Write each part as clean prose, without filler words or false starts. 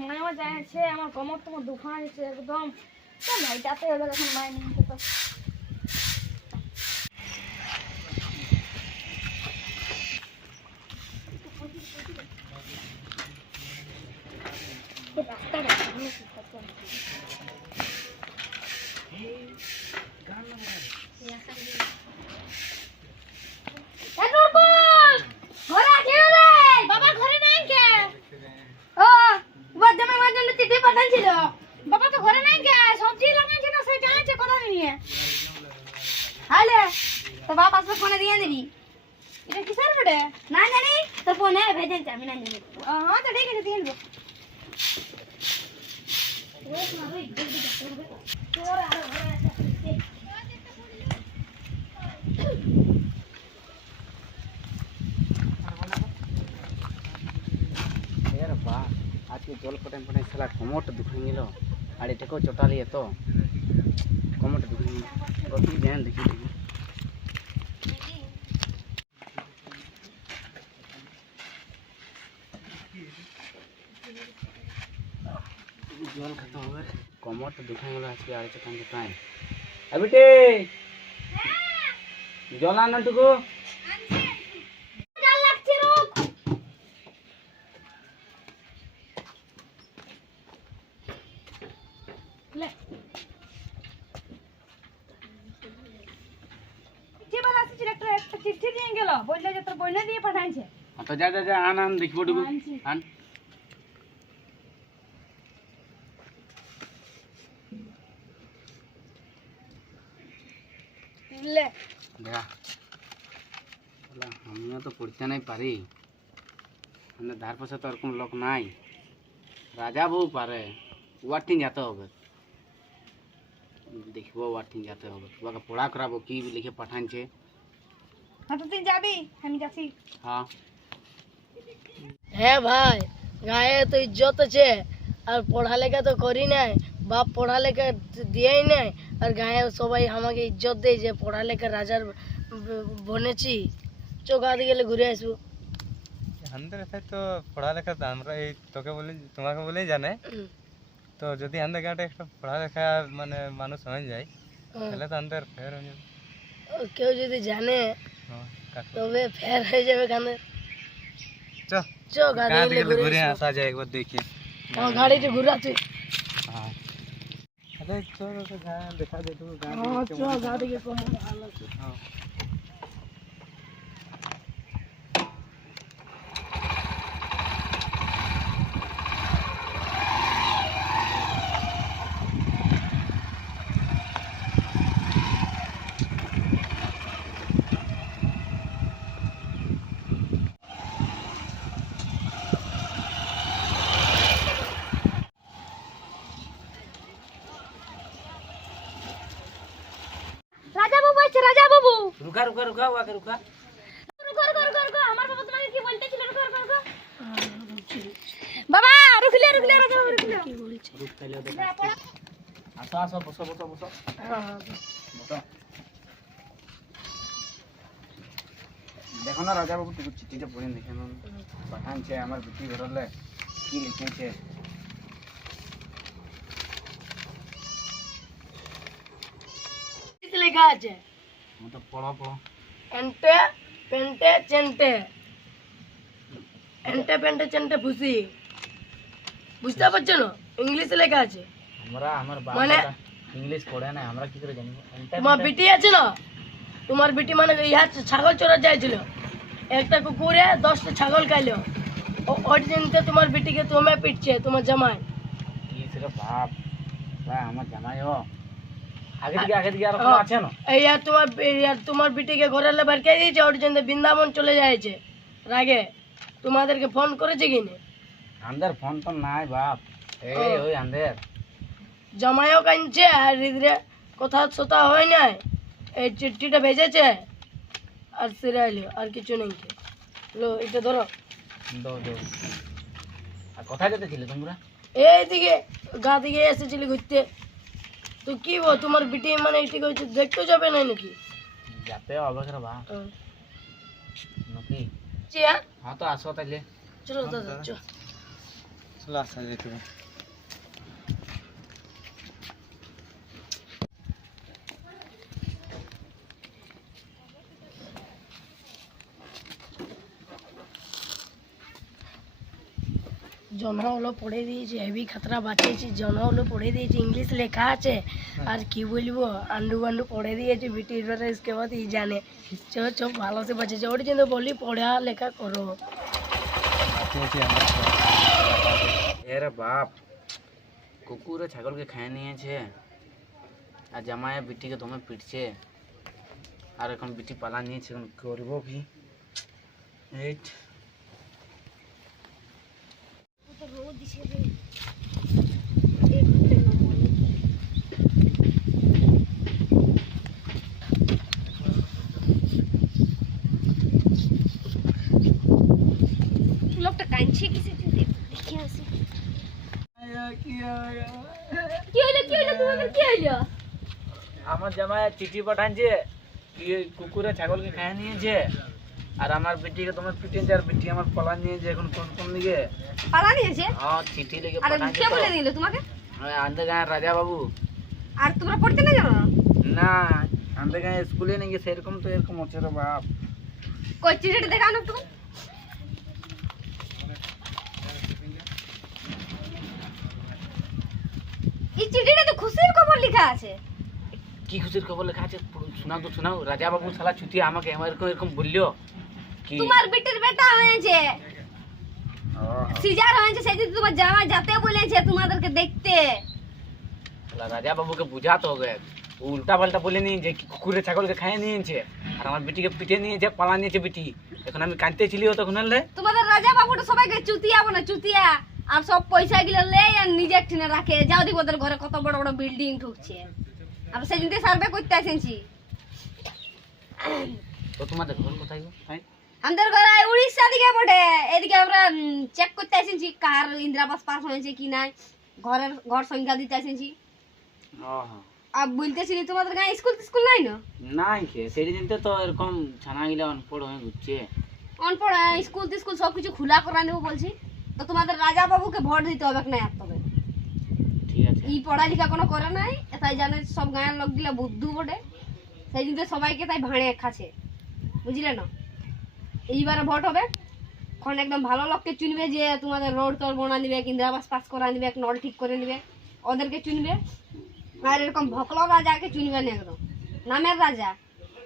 মায়ও যাচ্ছে আমার কোমর তোমার দুখান আছে একদম তো নাইটাতে হলো এখন মায় নিয়ে তো রাস্তাটা সামনে কি করতে এই গান না বাবা ঘরে নাই কে ও বাদে মে মাঝে চিঠি পাঠাইছিল বাবা তো ঘরে নাই কে সবজি লাগাইছে না সেটা আছে কথা নিয়ে হ্যালো তো বাবা আসলে ফোনে দিয়ে দিবি এটা কিসের বড়ে না জানি তো ফোনে ভেজে আমি না জানি হ্যাঁ তো ঠিক আছে দিয়ে দেব রোজ না রে জলদি করতে হবে তোর আর ঘরে আছে আজকে জল পটাই পটাই সালা কোমরটা দুখাই গেল আর এটাকেও চটালি তো কোমরটা দুখাই গেল কত জ্ঞান দেখি জল খেতে হবে কোমরটা দুখাই গেল আজকে আর চটান চটাই বেটে জল আনটুকু চিঠি দিয়ে গেল বললে যে তোর বইলে দিয়ে পাঠাইছে তো যা যা যা আন দেখবো টুকু আন লে দেখা আমিও তো পড়তে নাই পারি মানে ধার পাশে তো এরকম লোক নাই রাজা বউ পারে ওয়ার্টিং যেতে হবে দেখবো ওয়ার্টিং যেতে হবে ওকে পড়া করাবো কি লিখে পাঠানছে হ্যাঁ তো তুই যাবি আমি যাচ্ছি হ্যাঁ হ্যাঁ ভাই গায়ে তো ইজ্জত আছে আর পড়ালেখা তো করি নাই বাপ পড়ালেখা দিয়েই নাই আর গায়ে সবাই আমাকে ইজ্জত দেয় যে পড়ালেখা রাজার বনেছি চোখ হাতে গেলে ঘুরে আসবো আমাদের এখানে তো পড়ালেখা তো আমরা এই তোকে বলি তোমাকে বলেই জানে তো যদি আমাদের গাঁটে একটা পড়ালেখা মানে মানুষ হয়ে যায় তাহলে তো আমাদের ফের হয়ে যাবে কেউ যদি জানে তবে ফের হয়ে যাবে কানে চল চো গাড়ি ঘুরে আসা যায় একবার দেখি গাড়িতে ঘুরাচ্ছি আরে চল দেখা দে তো চো গাড়ি के कौन हाल है রাজা বাবু আছে রাজা বাবু রুকা রুকা রুকা ওকে রুকা রুকো রুকো রুকো রুকো আমার বাবা তোমাকে কি বলতেছিল রুকো রুকো রুকো বাবা রুকলে রুকলে রাজা বাবু রুকলে কি বলছে রুক তাইলে দেখা আসো আসো বসো বসো বসো বসো দেখো না রাজা বাবু টুকু চিঠিটা পড়ে দেখে না পাঠানছে আমার বিটি ঘরলে কি লিখেছে কি লেখা আছে তো পড়ো পড়ো এন্টে পেন্টে চেন্টে এন্টে পেন্টে চেন্টে ফুসি বুঝতে পারছো না ইংলিশে লেখা আছে আমরা আমার বাবা মানে ইংলিশ পড়ে না আমরা কি করে জানি তোমার বিটি আছে না তোমার বিটি মানে ইহা ছাগল চোরা যাইছিল একটা কুকুরে 10টা ছাগল খাইলো ওর জন্য তোমার বিটিকে তুমি পিটছে তোমার জামাই কি রে বাপ ভাই আমার জামাইও আগে দিকে আর কোনো আছে না এই আর তোমার বিটিকে ঘরের বার কে দিয়েছে ওর জন্য বৃন্দাবন চলে যাইছে রাগে তোমাদেরকে ফোন করেছে কিনে আমাদের ফোন তো নাই বাপ এই ওই আমাদের জামাইও কাঁদছে আর হৃদরে কথা সতা হয় নাই এই চিঠিটা ভেজেছে আর সিরাইল আর কিছু নেই লো এটা ধরো দো দো আর কোথায় যেতেছিলে তোমরা এইদিকে গা দিকে এসেছিলি ঘুরতে তো কি বল তোমার বিটি মানে এটি কইছে দেখতে যাবে না নাকি যাতে অবসর বা নাকি চিয়া হ্যাঁ তো আসো তাইলে চলো দাদা চলো চলো আসা যেতে হবে। জনগুলো পড়ে দিয়েছি, হেভি খাতরা বাঁচিয়েছি, জনগুলো পড়ে দিয়েছি, ইংলিশ লেখা আছে। আর কি বলবো, আন্ডু বান্ডু পড়ে দিয়েছি, বিটির বেলা इसके बाद ही জানে। চো চো ভালো সে বাঁচিয়েছে, ওর জন্য বলি পড়া লেখা করো। বাঁচিয়েছি আমরা সব। এরে বাপ, কুকুরে ছাগলকে খেয়ে নিয়েছে আর জামাইয়া বিটিকে দমে পিটছে, আর এখন বিটি পালা নিয়েছে, এখন করবো কি? এইট লোকটা কাঁদছে কিসে, দেখে আসি। কি হইলো তোমাদের, কি হইলো? আমার জামাইয়া চিঠি পাঠাচ্ছে কি কুকুরে ছাগলকে খেয়ে নিয়েছে, আর আমার বিটিকে তোমার পিটেছে, আর বিটি আমার পালা নিয়েছে, এখন কোন কোন দিকে? পালা নিয়েছে? হ্যাঁ, চিঠি লিখে আরে পাঠাচ্ছে কে তো। বলে দিল তোমাকে? আমাদের গাঁয়ের রাজা বাবু। আর তোমরা পড়তে না জানো? না, আমাদের গাঁয়ে স্কুলে নাকি সেরকম, তো এরকম হচ্ছে রে বাপ। কই চিঠিটা দেখানো একটু। এই চিঠিটা তো খুশির খবর লেখা আছে। কি খুশির খবর লেখা আছে? শোনাও তো, শোনাও। রাজা বাবু শালা ছুটি আমাকে এরকম এরকম বললো কি তোমার বিটির বেটা হয়েছে, সিজার হয়েছে, সেদিন তোমার জামাই যেতে বলেছে তোমাদেরকে দেখতে। শালা রাজা বাবুকে বুঝাতে হবে, ও উল্টা পাল্টা বলে নিয়ে যে কুকুরে ছাগলকে খাইয়ে নিয়েছে, আর আমার বিটিকে পিটে নিয়েছে, পালা নিয়েছে বিটি। এখন আমি কাঁদতেছিলিও তখন হলে তোমাদের রাজা বাবুটা সবাইকে চুতিয়া বলে, চুতিয়া। আর সব পয়সা গুলো লেই আর নিজের টিনে রাখে। যাও দিব ওদের ঘরে কত বড় বড় বিল্ডিং ঢুকছে। আর সেদিন সার্ভে করতে আসেছি। তো তোমাদের ঘর কোথায় গো? হ্যাঁ, আমাদের ঘরে উড়িষ্যা দিকে বটে। এদিকে আমরা চেক করতে আসেছি কার ইন্দিরাবাস পাস হয়েছে কি নাই, ঘর সংখ্যা দিতে আসেছি। আর বলতেছিলি তোমাদের গায়ে স্কুল নাই না? নাই খে সেই দিনতে তো এরকম ছানা গিলা অনপড় হয়ে ঘুরছে। অনপড় স্কুল সবকিছু খোলা করা নেবো বলছি। তো তোমাদের রাজা বাবুকে ভোট দিতে হবে না আর তবে। ঠিক আছে, এই পড়ালেখা কোনো করে নাই, তাই জানে সব গায়ের লোকগুলা বুদ্ধু বটে। সেই দিনতে সবাইকে তাই ভাঁড়ে খাচ্ছে, বুঝলে না? এইবারে ভোট হবে, এখন একদম ভালো লোককে চুনবে, যে তোমাদের রোড টোড বনা নিবে, ইন্দিরাবাস পাস করা নিবে, নল ঠিক করে নিবে, ওদেরকে চুনবে। আর এরকম ভকল রাজাকে চুনবে না, একদম নামের রাজা,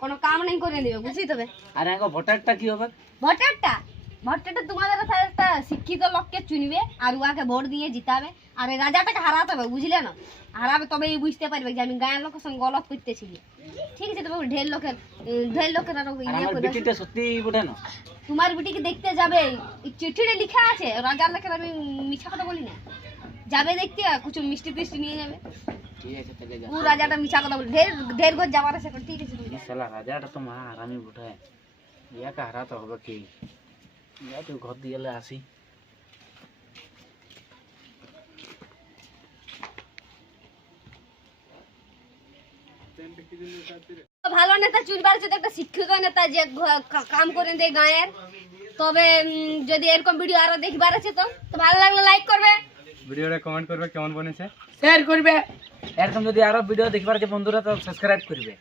কোনো কাম নেই করে দিবে, বুঝলি তবে। আর এখন ভোটারটা কি হবে? ভোটারটা তোমাদের একটা শিক্ষিত লোককে চুনবে, আর উহাকে ভোট দিয়ে জিতাবে। আর এই রাজাটাকে হারাতে হবে, বুঝলে না? হারাবে তবেই বুঝতে পারবে যে আমি গায়ের লোকের সঙ্গে গলত করতেছিলি। ঠিক আছে, তবে ঢের লোকের আরো আর ইয়ে আমার করে। বিটিটা সত্যি বুঝে না। তোমার বিটিকে দেখতে যাবে, এই চিঠিতে লেখা আছে, রাজার লেখা, আমি মিছা কথা বলি না। যাবে দেখতে, কিছু মিষ্টি টিষ্টি নিয়ে যাবে। ঠিক আছে, তাহলে যা। ও রাজাটা মিছা কথা বলে, ঢের ঘর যাবার আছে। ঠিক আছে, তুমি যাও। শালা রাজাটা তো মা আরামি বুঝায়, ইয়াকে হারাতে হবে কি? ইয়া তো ঘর দিয়ে আসি। ভালো নেতা চুনবার যদি একটা শিক্ষিত নেতা যে কাম করে দেয় গায়ের, তবে যদি এরকম ভিডিও আরো দেখবার আছে তো ভালো লাগলে লাইক করবে, ভিডিওটা কমেন্ট করবে কেমন বনেছে। শেয়ার করবে। এরকম যদি আরো ভিডিও দেখবার আছে বন্ধুরা, তো সাবস্ক্রাইব করবে।